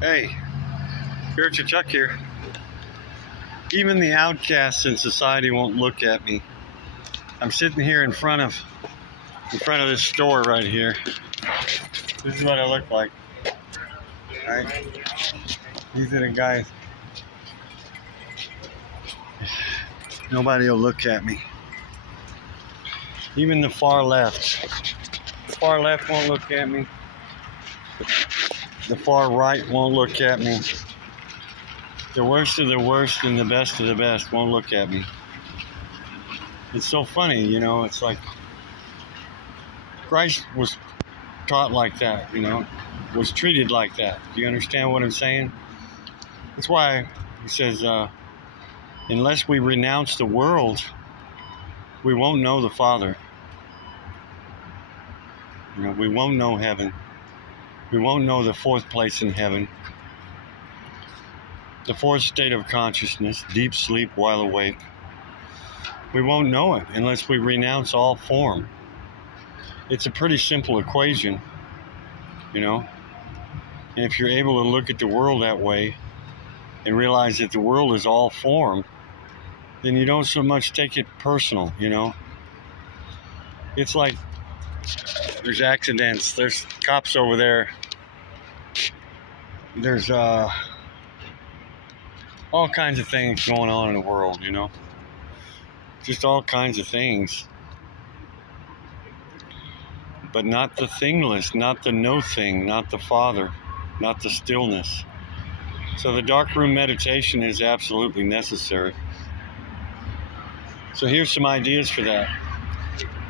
Hey, Spiritual Chuck here. Even the outcasts in society won't look at me. I'm sitting here in front of this store right here. This is what I look like. Right? These are the guys. Nobody will look at me. Even the far left. The far left won't look at me. The far right won't look at me. The worst of the worst and the best of the best won't look at me. It's so funny, it's like Christ was taught like that, was treated like that. Do you understand what I'm saying? That's why he says, unless we renounce the world, we won't know the Father. We won't know heaven. We won't know the fourth place in heaven. The fourth state of consciousness, deep sleep while awake. We won't know it unless we renounce all form. It's a pretty simple equation, And if you're able to look at the world that way and realize that the world is all form, then you don't so much take it personal, It's like there's accidents, there's cops over there, there's all kinds of things going on in the world, Just all kinds of things. But not the thingless, not the no thing, not the Father, not the stillness. So the dark room meditation is absolutely necessary. So here's some ideas for that.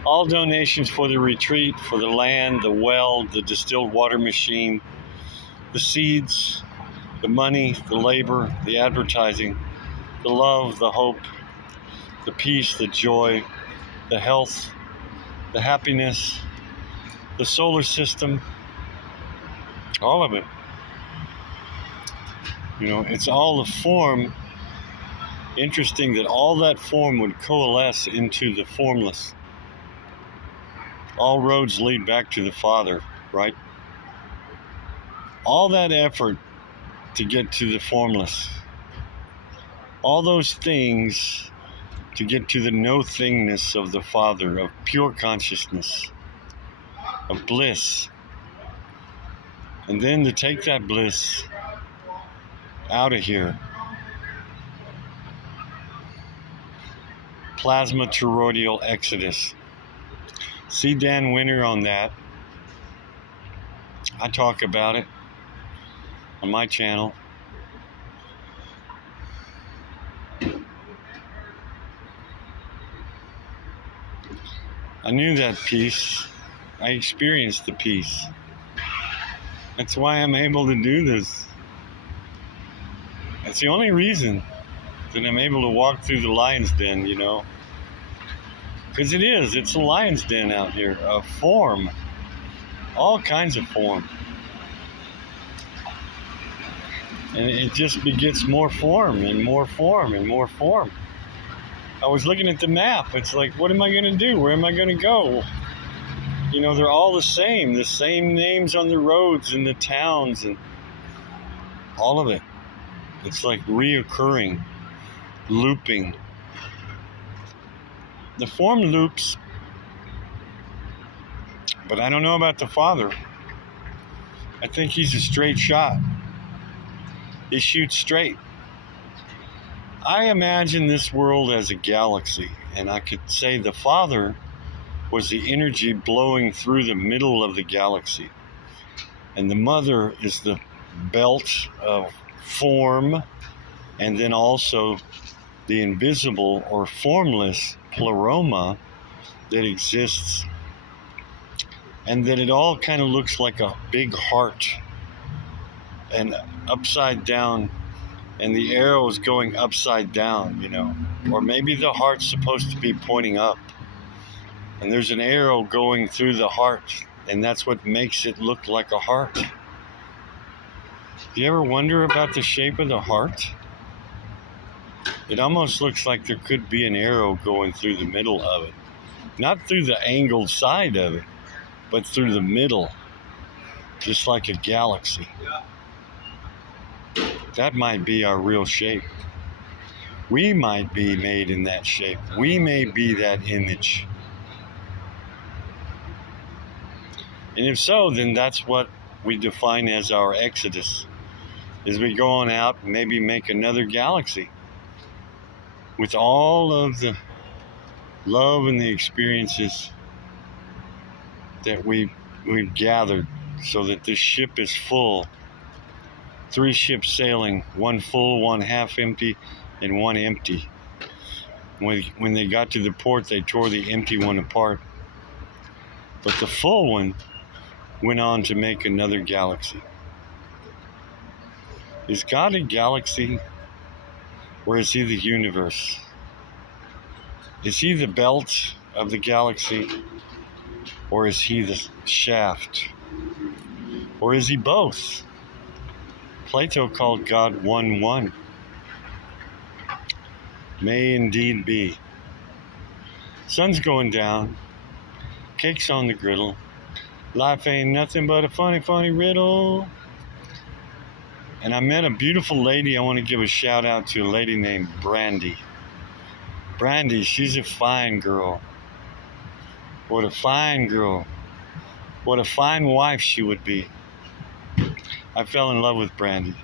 All donations for the retreat, for the land, the well, the distilled water machine, the seeds, the money, the labor, the advertising, the love, the hope, the peace, the joy, the health, the happiness, the solar system, all of it. It's all the form. Interesting that all that form would coalesce into the formless. All roads lead back to the Father, right? All that effort to get to the formless. All those things to get to the no-thingness of the Father, of pure consciousness, of bliss. And then to take that bliss out of here. Plasma toroidal exodus. See Dan Winter on that. I talk about it on my channel. I knew that peace. I experienced the peace. That's why I'm able to do this. That's the only reason that I'm able to walk through the lion's den, Because it's a lion's den out here, of form. All kinds of form. And it just begets more form and more form and more form. I was looking at the map. It's like, what am I going to do? Where am I going to go? They're all the same names on the roads and the towns and all of it. It's like reoccurring, looping. The form loops, but I don't know about the Father. I think he's a straight shot. He shoots straight. I imagine this world as a galaxy, and I could say the Father was the energy blowing through the middle of the galaxy. And the Mother is the belt of form, and then also the invisible or formless pleroma that exists, and that it all kind of looks like a big heart and upside down, and the arrow is going upside down, or maybe the heart's supposed to be pointing up, and there's an arrow going through the heart, and that's what makes it look like a heart. Do you ever wonder about the shape of the heart? It almost looks like there could be an arrow going through the middle of it. Not through the angled side of it, but through the middle, just like a galaxy. That might be our real shape. We might be made in that shape. We may be that image. And if so, then that's what we define as our exodus. Is we go on out and maybe make another galaxy with all of the love and the experiences that we've gathered, so that this ship is full. 3 ships sailing, one full, one half empty, and one empty. When they got to the port, they tore the empty one apart. But the full one went on to make another galaxy. Is God a galaxy, or is he the universe? Is he the belt of the galaxy, or is he the shaft? Or is he both? Plato called God one. May indeed be. Sun's going down, cake's on the griddle. Life ain't nothing but a funny riddle. And I met a beautiful lady. I want to give a shout out to a lady named Brandy. Brandy, she's a fine girl. What a fine girl. What a fine wife she would be. I fell in love with Brandy.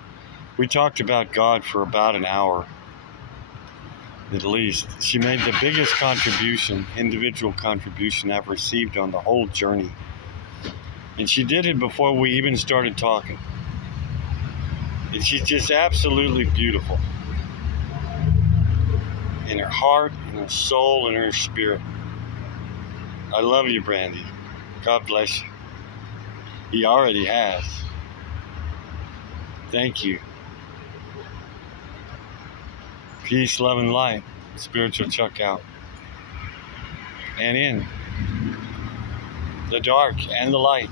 We talked about God for about an hour, at least. She made the biggest contribution, individual contribution I've received on the whole journey. And she did it before we even started talking. And she's just absolutely beautiful. In her heart, in her soul, in her spirit. I love you, Brandy. God bless you. He already has. Thank you. Peace, love, and light. Spiritual Chuck out. And in the dark and the light.